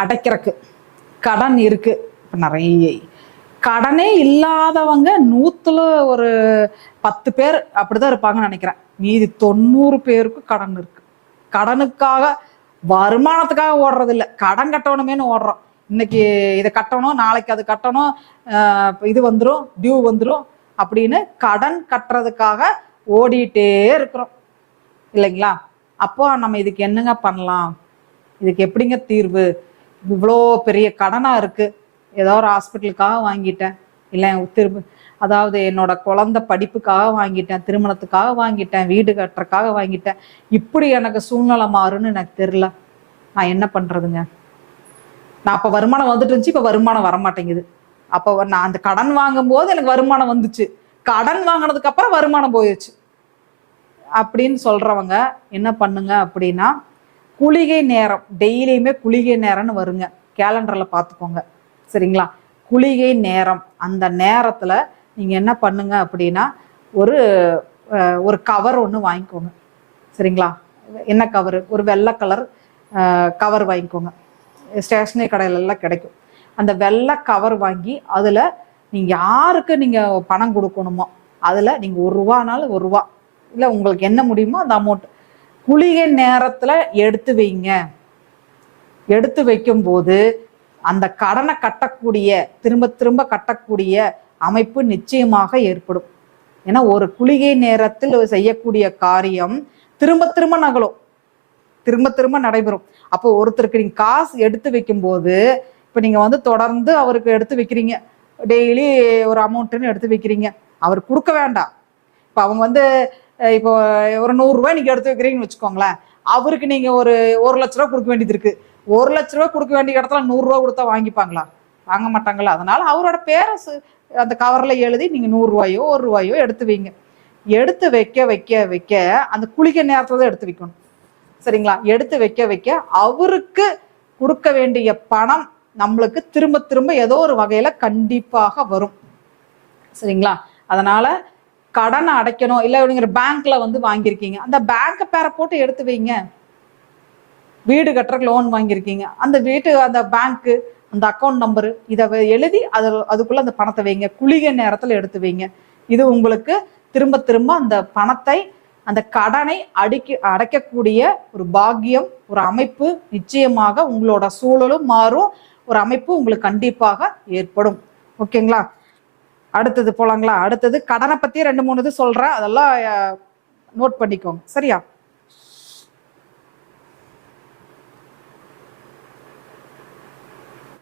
அடைக்கிறக்கு. கடன் இருக்கு. இப்போ நிறைய. கடனே இல்லாதவங்க நூத்துல ஒரு பத்து பேர் அப்படிதான் இருப்பாங்கன்னு நினைக்கிறேன். மீதி தொண்ணூறு பேருக்கு கடன் இருக்கு. கடனுக்காக வருமானத்துக்காக ஓடுறது இல்லை கடன் கட்டணுமேனு ஓடுறோம். இன்னைக்கு இதை கட்டணும் நாளைக்கு அது கட்டணும் இது வந்துடும் டியூ வந்துடும் அப்படின்னு கடன் கட்டுறதுக்காக ஓடிட்டே இருக்கிறோம். இல்லைங்களா? அப்போ நம்ம இதுக்கு என்னங்க பண்ணலாம்? இதுக்கு எப்படிங்க தீர்வு? இவ்வளோ பெரிய கடனாக இருக்குது ஏதோ ஒரு ஹாஸ்பிட்டலுக்காக வாங்கிட்டேன். இல்லை திரும்ப அதாவது என்னோட குழந்த படிப்புக்காக வாங்கிட்டேன் திருமணத்துக்காக வாங்கிட்டேன் வீடு கட்டுறக்காக வாங்கிட்டேன். இப்படி எனக்கு சூழ்நிலை மாறுன்னு எனக்கு தெரில நான் என்ன பண்ணுறதுங்க நான் அப்போ வருமானம் வந்துட்டு இருந்துச்சு இப்போ வருமானம் வர மாட்டேங்குது அப்போ நான் அந்த கடன் வாங்கும்போது எனக்கு வருமானம் வந்துச்சு. கடன் வாங்கினதுக்கு அப்புறம் வருமானம் போயிடுச்சு அப்படின்னு சொல்கிறவங்க என்ன பண்ணுங்க அப்படின்னா குளிகை நேரம் டெய்லியுமே குளிகை நேரம்னு வருங்க. கேலண்டரில் பார்த்துக்கோங்க சரிங்களா? குளிகை நேரம். அந்த நேரத்தில் நீங்கள் என்ன பண்ணுங்க அப்படின்னா ஒரு ஒரு கவர் ஒன்று வாங்கிக்கோங்க. சரிங்களா? என்ன கவர் ஒரு வெள்ளை கலர் கவர் வாங்கிக்கோங்க. ஸ்டேஷனரி கடையிலெல்லாம் கிடைக்கும். அந்த வெள்ளை கவர் வாங்கி அதில் நீங்கள் யாருக்கு நீங்கள் பணம் கொடுக்கணுமோ அதில் நீங்கள் ஒரு ரூபானாலும் ஒரு ரூபா. இல்லை உங்களுக்கு என்ன முடியுமோ அந்த அமௌண்ட் குளிகை நேரத்துல எடுத்து வைங்க. எடுத்து வைக்கும்போது அந்த கடனை கட்டக்கூடிய திரும்ப திரும்ப கட்டக்கூடிய அமைப்பு நிச்சயமாக ஏற்படும். ஏன்னா ஒரு குளிகை நேரத்தில் செய்யக்கூடிய காரியம் திரும்ப திரும்ப நகலும். திரும்ப திரும்ப நடைபெறும். அப்போ ஒருத்தருக்கு நீங்க காசு எடுத்து வைக்கும்போது இப்போ நீங்க வந்து தொடர்ந்து அவருக்கு எடுத்து வைக்கிறீங்க. டெய்லி ஒரு அமௌண்ட்டுன்னு எடுத்து வைக்கிறீங்க. அவர் கொடுக்க வேண்டாம். இப்போ அவங்க வந்து இப்போ ஒரு நூறுரூவா இன்றைக்கி எடுத்து வைக்கிறீங்கன்னு வச்சுக்கோங்களேன் அவருக்கு நீங்கள் ஒரு ஒரு லட்ச ரூபா கொடுக்க வேண்டியது இருக்குது ஒரு லட்ச ரூபா கொடுக்க வேண்டிய இடத்துல நூறுரூவா கொடுத்தா வாங்கிப்பாங்களா? வாங்க மாட்டாங்களா? அதனால் அவரோட பேரை அந்த கவரில் எழுதி நீங்கள் நூறுரூவாயோ ஒரு ரூபாயோ எடுத்து வைங்க. எடுத்து வைக்க வைக்க வைக்க அந்த குளிக்க நேரத்தில் தான் எடுத்து வைக்கணும். சரிங்களா? எடுத்து வைக்க வைக்க அவருக்கு கொடுக்க வேண்டிய பணம் நம்மளுக்கு திரும்ப திரும்ப ஏதோ ஒரு வகையில் கண்டிப்பாக வரும். சரிங்களா? அதனால் கடனை அடைக்கணும் இல்லை நீங்க பேங்க்ல வந்து வாங்கியிருக்கீங்க. அந்த பேங்க் பேரை போட்டு எடுத்து வைங்க. வீடு கட்டுற லோன் வாங்கியிருக்கீங்க. அந்த வீட்டு அந்த பேங்க்கு அந்த அக்கௌண்ட் நம்பரு இதை எழுதி அது அதுக்குள்ள அந்த பணத்தை வைங்க. குளிகை நேரத்தில் எடுத்து வைங்க. இது உங்களுக்கு திரும்ப திரும்ப அந்த பணத்தை அந்த கடனை அடிக்க அடைக்கக்கூடிய ஒரு பாக்கியம் ஒரு அமைப்பு நிச்சயமாக உங்களோட சூழலும் மாறும். ஒரு அமைப்பு உங்களுக்கு கண்டிப்பாக ஏற்படும். ஓகேங்களா? அடுத்தது போலாங்களா? அடுத்தது கடனை பத்தி ரெண்டு மூணு இது சொல்றேன். அதெல்லாம் நோட் பண்ணிக்கோங்க. சரியா?